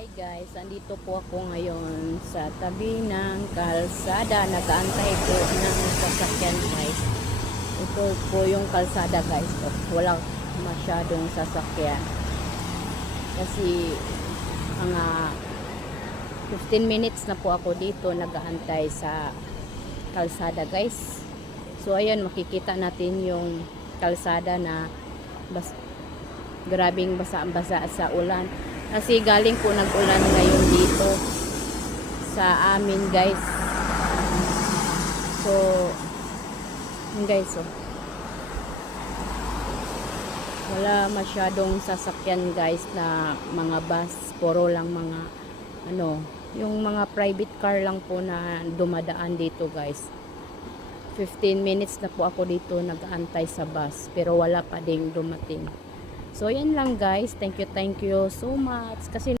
Hi guys, andito po ako ngayon sa tabi ng kalsada. Nag-aantay po ng sasakyan guys. Ito po yung kalsada guys. Oh, wala masyadong sasakyan. Kasi mga 15 minutes na po ako dito nag-aantay sa kalsada guys. So ayan, makikita natin yung kalsada na grabing basa-basa sa ulan. Kasi galing po nag-ulan ngayon dito sa amin guys. So guys, oh, wala masyadong sasakyan guys na mga bus, puro lang mga yung mga private car lang po na dumadaan dito guys. 15 minutes na po ako dito nag-aantay sa bus pero wala pa ding dumating. So yan lang guys, thank you so much kasi